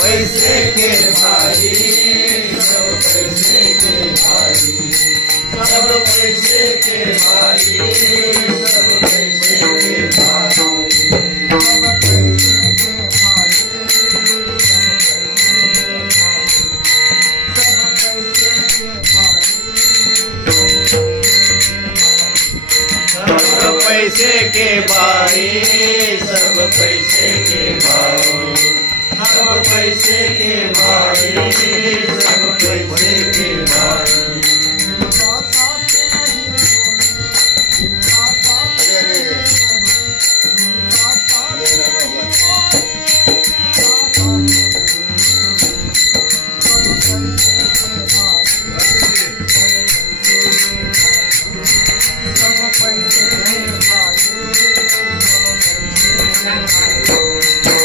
पैसे के भाई, सब पैसे के भाई, सब पैसे के भाई, सब पैसे के भाई, सब पैसे के भाई, सब पैसे के भाई, सब पैसे के भाई, सब पैसे के भाई।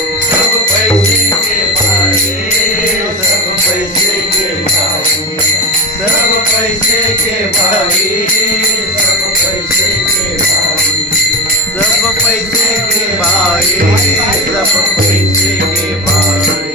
पैसे के भाई, सब पैसे के भाई, सब पैसे के भाई, सब पैसे के भाई, सब पैसे के भाई।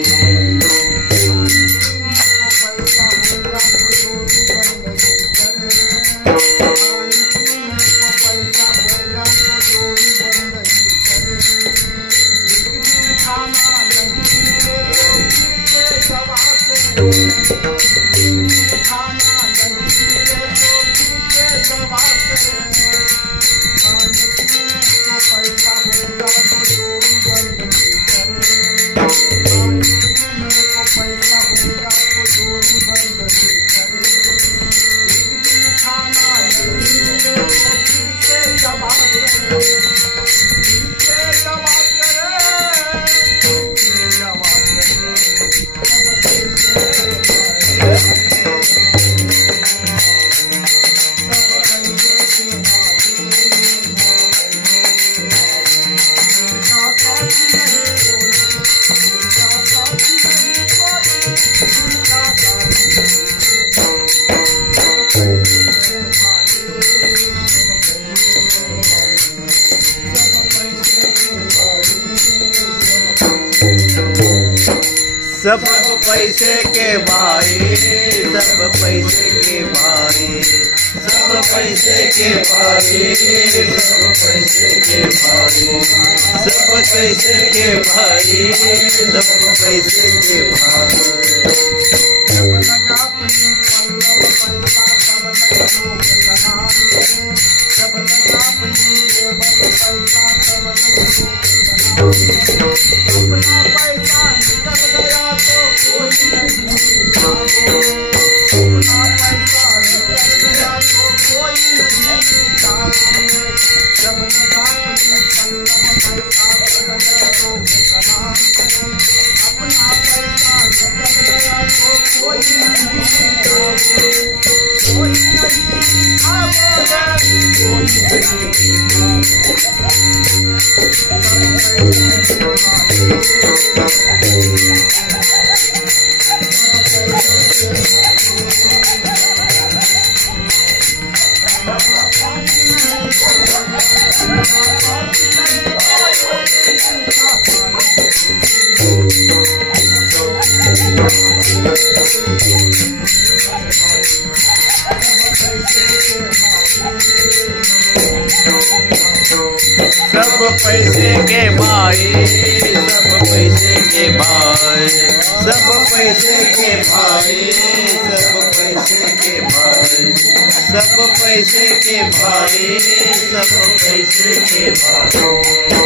सब पैसे के भाई, सब पैसे के भाई, सब पैसे के भाई, सब पैसे के भाई, सब पैसे के भाई, सब पैसे के भाई। सब पैसे के भाई, सब पैसे के भाई, सब पैसे के भाई, सब पैसे के भाई, सब पैसे के भाई, सब पैसे के भाई।